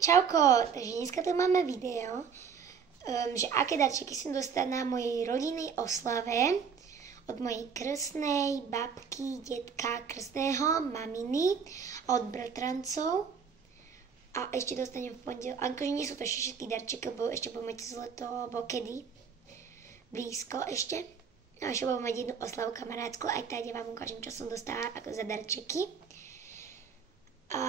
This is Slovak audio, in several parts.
Čauko, takže dneska tu máme video, že aké darčeky som dostala na mojej rodinnej oslave od mojej krstnej, babky, detka, krstného, maminy, od bratrancov. A ešte dostanem v pondelok, akože nie sú to ešte všetky darčeky, lebo ešte budeme mať z leto, alebo kedy, blízko ešte. No a ešte budeme mať jednu oslavu kamarátsku, aj tady vám ukážem, čo som dostala ako za darčeky. A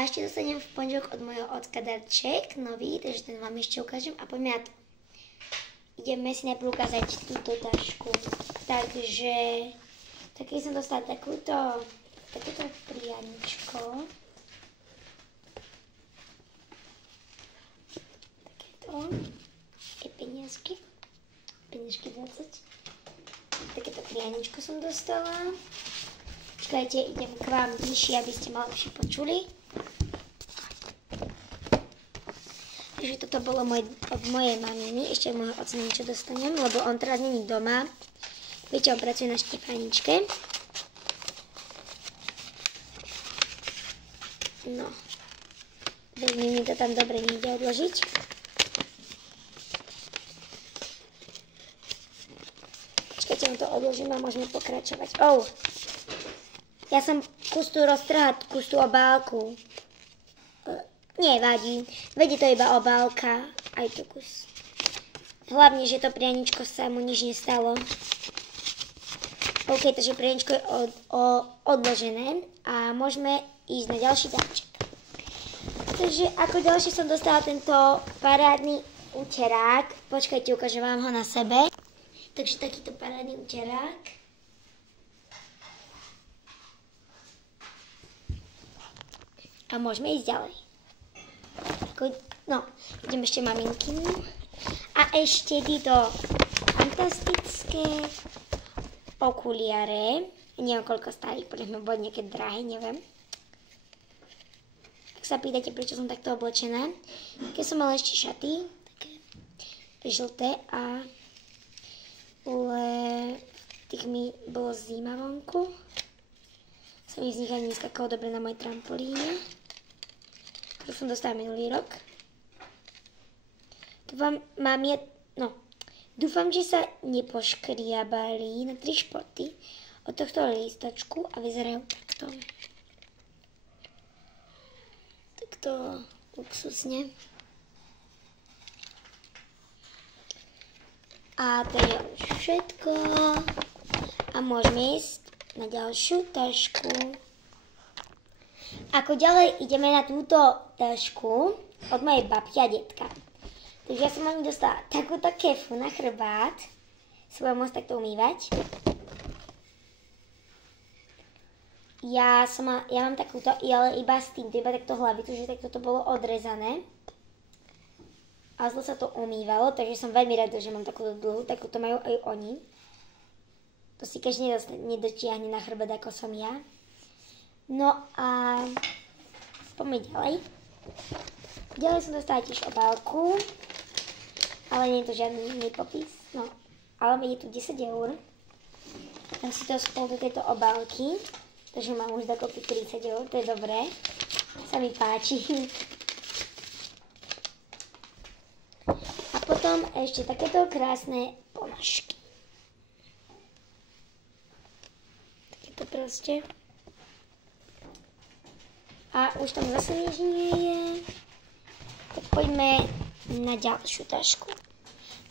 ešte dostanem v pondelok od mojho ocka darček nový, takže ten vám ešte ukážem a poďme na to. Ideme si najprv ukázať túto tašku. Takže taký som dostala takéto prianičko. Takéto. Také peniazky 20. Takéto prianičko som dostala. Počkajte, idem k vám bližšie, aby ste ma lepšie počuli. Takže toto bolo od mojej maminy, ešte od môjho otca niečo dostanem, lebo on teraz není doma. Viete, on pracuje na Štefaničke. No, veľmi mi to tam dobre nejde odložiť. Počkajte, on to odložím a môžeme pokračovať. Ja som kus tu roztrhla, kus tú obálku. Nevadí, vedie to iba obálka, aj tu kus. Hlavne, že to prianičko sa mu nič nestalo. OK, takže prianičko je odložené a môžeme ísť na ďalší darček. Takže ako ďalší som dostala tento parádny uterák. Počkajte, ukážem vám ho na sebe. Takže takýto parádny uterák. A môžeme ísť ďalej. No, idem ešte maminku. A ešte títo fantastické okuliare. Neviem, koľko stáli, podľa mňa boli nejaké drahé, neviem. Ak sa pýtate, prečo som takto oblečená. Keď som mala ešte šaty, také žlté a tých mi bolo zima vonku. Som ich z nich ani neskakala dobre na mojej trampolíne. To som dostala minulý rok. Dúfam, že sa nepoškriabali na 3 špoty od tohto lístočku a vyzerajú takto. Takto luxusne. A to je už všetko. A môžeme ísť na ďalšiu tašku. Ako ďalej ideme na túto tašku od mojej babky a detka. Takže ja som mami dostala takúto kefu na chrbát. Si budem môcť takto umývať. Ja mám takúto, ale iba s týmto, iba takto hlavicu, že takto to bolo odrezané. A zlo sa to umývalo, takže som veľmi rada, že mám takúto dlhú, takúto majú aj oni. To si každý nedotiahne na chrbát, ako som ja. No a poďme ďalej. Ďalej som dostala tiež obálku, ale nie je to žiadny popis. No, ale je tu 10 eur. Dám si to spolu do tejto obálky, takže mám už dokopy 30 eur, to je dobré. Sa mi páči. A potom ešte takéto krásne ponožky. Takéto proste. A už tam zase nič nie je. Tak poďme na ďalšiu tašku.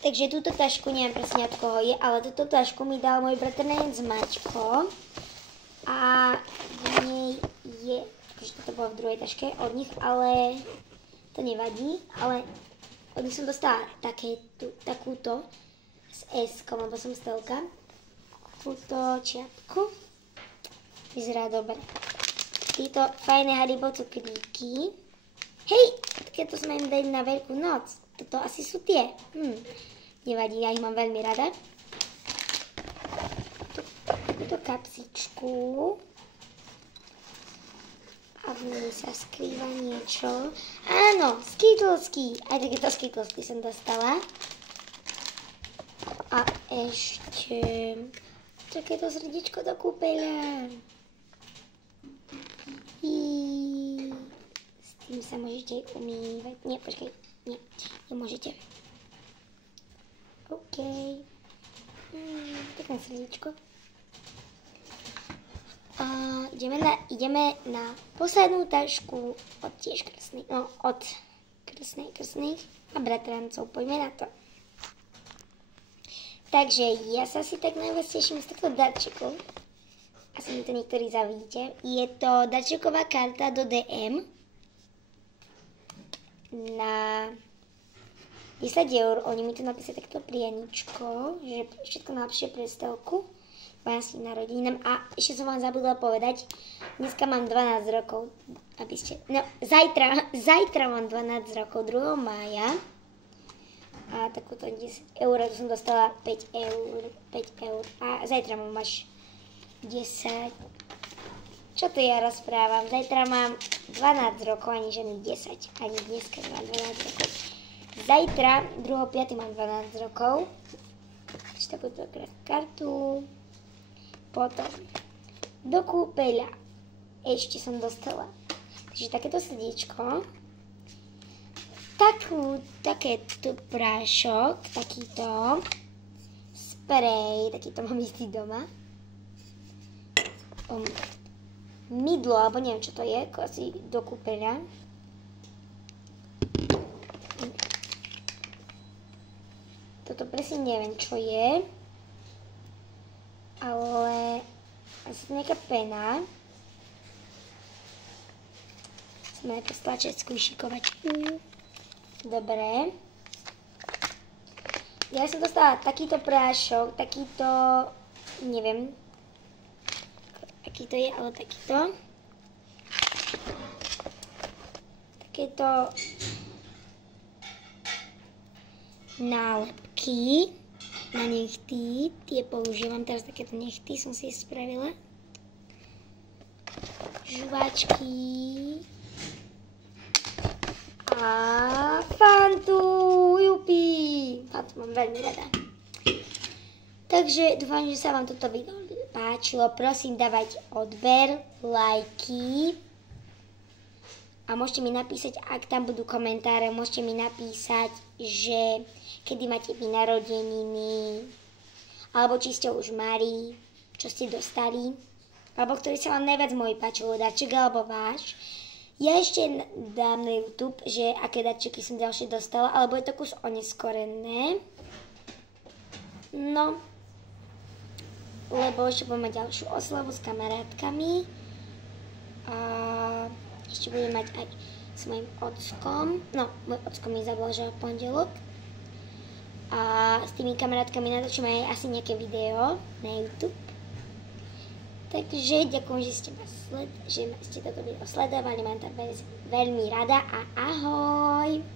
Takže túto tašku neviem presne od koho je, ale túto tašku mi dal môj bratranec Maťko. A v nej je, takže toto bolo v druhej taške od nich, ale to nevadí. Ale od nich som dostala takúto s S-kom, lebo som stelka. Takúto čiapku. Vyzerá dobre. Títo fajné Haribo cukríky. Hej, takéto sme im dali na Veľkú noc. Toto asi sú tie. Nevadí, ja ich mám veľmi rada. Túto kapsičku. A v nej sa skrýva niečo. Áno, skitlsky. Aj takéto skitlsky som dostala. A ešte takéto srdiečko do kúpeľa. Tým sa môžete umývať. Nie, počkaj. Nie, nemôžete. OK. Pekné srdíčko. Ideme na poslednú tašku od tiež krstných. No, od krstných a bratrancov. Poďme na to. Takže ja sa si tak najviac teším z týchto darčekov. Asi mi to niektorí zavidíte. Je to darčeková karta do DM na 10 €. Oni mi to napísali takto prianičko, že všetko najlepšie pre Stelku. 12 narodinám. A ešte som vám zabudla povedať, dneska mám 12 rokov. Aby ste... No, zajtra mám 12 rokov, 2. mája. A takúto 10 €, to som dostala 5 €. A zajtra mám až 10. Čo to ja rozprávam? Zajtra mám 12 rokov, ani žiadnych 10. Ani dneska mám 12 rokov. Zajtra, 2.5. mám 12 rokov. Ešte takúto kartu. Potom do kúpeľa ešte som dostala. Takže takéto srdíčko. Takéto prášok, takýto sprej, takýto mám istý doma. Mydlo, alebo neviem, čo to je, asi do kúpeľa. Toto presne neviem, čo je, ale asi to nejaká pena. Chceme najprv stlačiť skúšikovačku. Dobre. Ja som dostala takýto prášok, takýto, neviem, aký to je, ale takýto. Takéto nálepky na nechty, tie používam, teraz takéto nechty som si spravila. Žuvačky. A Fantu, jupi. Fantu mám veľmi rada. Takže dúfam, že sa vám toto video páčilo. Prosím, dávať odber, lajky. A môžete mi napísať, ak tam budú komentáre, môžete mi napísať, že kedy máte vy narodeniny, alebo či ste už mali, čo ste dostali, alebo ktorý sa vám najviac môj páčilo, darček alebo váš. Ja ešte dám na YouTube, že aké darčeky som ďalšie dostala, alebo je to kus oneskorené. No, lebo ešte budeme mať ďalšiu oslavu s kamarátkami. A ešte budeme mať aj s mojím ockom. No, môj ocko mi zablažil v pondelok. A s tými kamarátkami natočíme aj asi nejaké video na YouTube. Takže ďakujem, že ste toto video sledovali. Mám tam veľmi rada a ahoj!